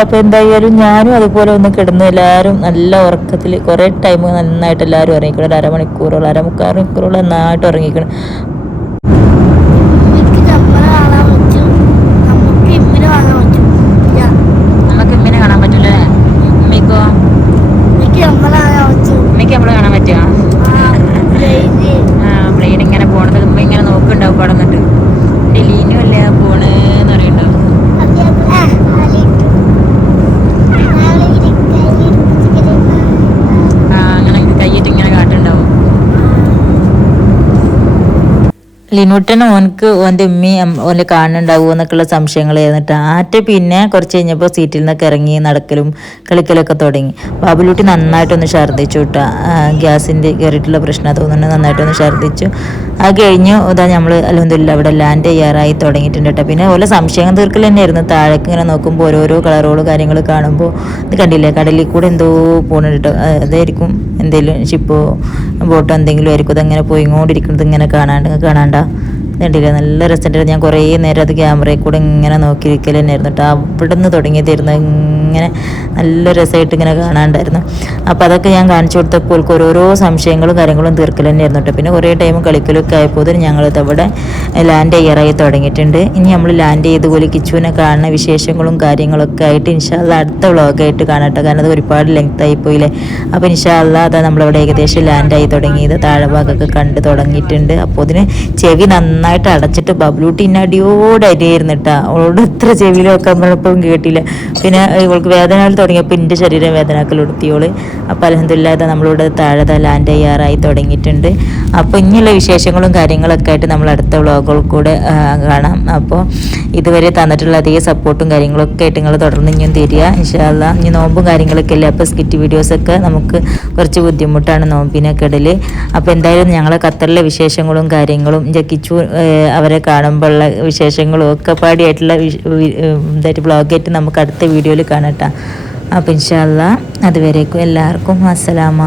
അപ്പോൾ എന്തായാലും ഞാനും അതുപോലെ ഒന്ന് കിടന്നു. എല്ലാവരും നല്ല ഉറക്കത്തിൽ കുറേ ടൈം നന്നായിട്ട് എല്ലാവരും ഉറങ്ങിക്കണം. ഒരു അരമണിക്കൂറോളം 3/4 മണിക്കൂറോളം നന്നായിട്ട് ഉറങ്ങിക്കണം. നമുക്ക് ഇമ്മിനെ കാണാൻ പറ്റൂലേ? ഉമ്മയ്ക്കോ? ഉമ്മയ്ക്ക് നമ്മളെ കാണാൻ പറ്റുക? പ്ലെയിൻ ഇങ്ങനെ പോണത് ഉമ്മ ഇങ്ങനെ നോക്കുന്നുണ്ടാവും അവിടെ നിന്നിട്ട്. എൻ്റെ ലീനു അല്ലേ പോണെന്ന് അറിയണ്ടാവും. അങ്ങനെ കയ്യിട്ട് ഇങ്ങനെ കാട്ടുണ്ടാവും. ലിനുട്ടൻ ഓനക്ക് ഓൻ്റെ ഉമ്മയും ഓൻ്റെ കാണുന്നുണ്ടാവുമോ എന്നൊക്കെയുള്ള സംശയങ്ങൾ ചെയ്തിട്ട് ആറ്റ പിന്നെ കുറച്ച് കഴിഞ്ഞപ്പോൾ സീറ്റിൽ നിന്നൊക്കെ ഇറങ്ങി നടക്കലും കളിക്കലൊക്കെ തുടങ്ങി. ബാബുലൂട്ടി നന്നായിട്ടൊന്ന് ഛർദ്ദിച്ചു കേട്ടോ. ഗ്യാസിൻ്റെ കയറിയിട്ടുള്ള പ്രശ്നം തോന്നുന്നുണ്ട്, നന്നായിട്ടൊന്ന് ഛർദ്ദിച്ചു. അത് കഴിഞ്ഞു ഇതാ നമ്മൾ അൽഹംദുലില്ലാ അവിടെ ലാൻഡ് ചെയ്യാറായി തുടങ്ങിയിട്ടുണ്ട് കേട്ടോ. പിന്നെ ഓരോ സംശയം തീർക്കൽ തന്നെയായിരുന്നു. താഴേക്ക് ഇങ്ങനെ നോക്കുമ്പോൾ ഓരോരോ കളറുകൾ കാര്യങ്ങൾ കാണുമ്പോൾ ഇത് കണ്ടില്ലേ, കടലിൽ കൂടെ എന്തോ പോകുന്നുണ്ട് കേട്ടോ. അതായിരിക്കും എന്തെങ്കിലും ഷിപ്പോ ബോട്ടോ എന്തെങ്കിലും ആയിരിക്കും. അതങ്ങനെ പോയിക്കൊണ്ടിരിക്കുന്നത് ഇങ്ങനെ കാണാണ്ട കണ്ടില്ലേ, നല്ല രസമുണ്ടായിരുന്നു. ഞാൻ കുറേ നേരം അത് ക്യാമറയിൽ കൂടെ ഇങ്ങനെ നോക്കിയിരിക്കൽ തന്നെയായിരുന്നു കേട്ടോ. അവിടെ നിന്ന് തുടങ്ങിയതായിരുന്നു ഇങ്ങനെ നല്ല രസമായിട്ട് ഇങ്ങനെ കാണാണ്ടായിരുന്നു. അപ്പോൾ അതൊക്കെ ഞാൻ കാണിച്ചു കൊടുത്തപ്പോൾ ഓരോരോ സംശയങ്ങളും കാര്യങ്ങളും തീർക്കൽ തന്നെയായിരുന്നു കേട്ടോ. പിന്നെ കുറേ ടൈം കളിക്കലൊക്കെ ആയപ്പോൾ ഞങ്ങളിത് അവിടെ ലാൻഡ് ചെയ്യാറായി തുടങ്ങിയിട്ടുണ്ട്. ഇനി നമ്മൾ ലാൻഡ് ചെയ്തുപോലെ കിച്ചുവിനെ കാണുന്ന വിശേഷങ്ങളും കാര്യങ്ങളൊക്കെ ആയിട്ട് ഇൻഷാല്ലാ അടുത്ത വ്ളോഗായിട്ട് കാണട്ടെ. കാരണം അത് ഒരുപാട് ലെങ്ത് ആയിപ്പോയില്ലേ. അപ്പോൾ ഇൻഷാല്ലാ അതാ നമ്മളിവിടെ ഏകദേശം ലാൻഡായി തുടങ്ങിയത്. താഴെ ഭാഗമൊക്കെ കണ്ട് തുടങ്ങിയിട്ടുണ്ട്. അപ്പോൾ അതിന് ചെവി നന്നായിട്ട് അടച്ചിട്ട് ബബ്ലൂട്ടി ഇന്നടിയോടായിരുന്നു കേട്ടോ. അവളോട് എത്ര ചെവിയിൽ വെക്കാൻ പറഞ്ഞപ്പോഴും കേട്ടില്ല. പിന്നെ ഇവൾക്ക് വേദനകൾ തുടങ്ങിയപ്പോൾ എൻ്റെ ശരീരം വേദനാക്കൽ എടുത്തിയോള്. അപ്പോൾ അൽഹംദുലില്ലാ നമ്മളിവിടെ താഴെ ലാൻഡ് ചെയ്യാറായി തുടങ്ങിയിട്ടുണ്ട്. അപ്പോൾ ഇനിയുള്ള വിശേഷങ്ങളും കാര്യങ്ങളൊക്കെ ആയിട്ട് നമ്മൾ അടുത്ത വ്ളോഗുകൾ കൂടെ കാണാം. അപ്പോൾ ഇതുവരെ തന്നിട്ടുള്ള അതേ സപ്പോർട്ടും കാര്യങ്ങളൊക്കെ ആയിട്ട് നിങ്ങൾ തുടർന്ന് ഇനിയും തരിക ഇൻഷാല്ലാ. ഇനി നോമ്പും കാര്യങ്ങളൊക്കെ അല്ലേ. അപ്പോൾ സ്കിറ്റ് വീഡിയോസൊക്കെ നമുക്ക് കുറച്ച് ബുദ്ധിമുട്ടാണ് നോമ്പിനൊക്കെ ഇടൽ. അപ്പോൾ എന്തായാലും ഞങ്ങളെ ഖത്തറിലെ വിശേഷങ്ങളും കാര്യങ്ങളും കിച്ചു അവരെ കാണുമ്പോഴുള്ള വിശേഷങ്ങളും ഒക്കെ പാടിയായിട്ടുള്ള ഇതായിട്ട് വ്ളോഗായിട്ട് നമുക്ക് അടുത്ത വീഡിയോയിൽ കാണട്ടാം. അപ്പോൾ ഇൻഷാല്ലാ അതുവരേക്കും എല്ലാവർക്കും അസ്സലാമ.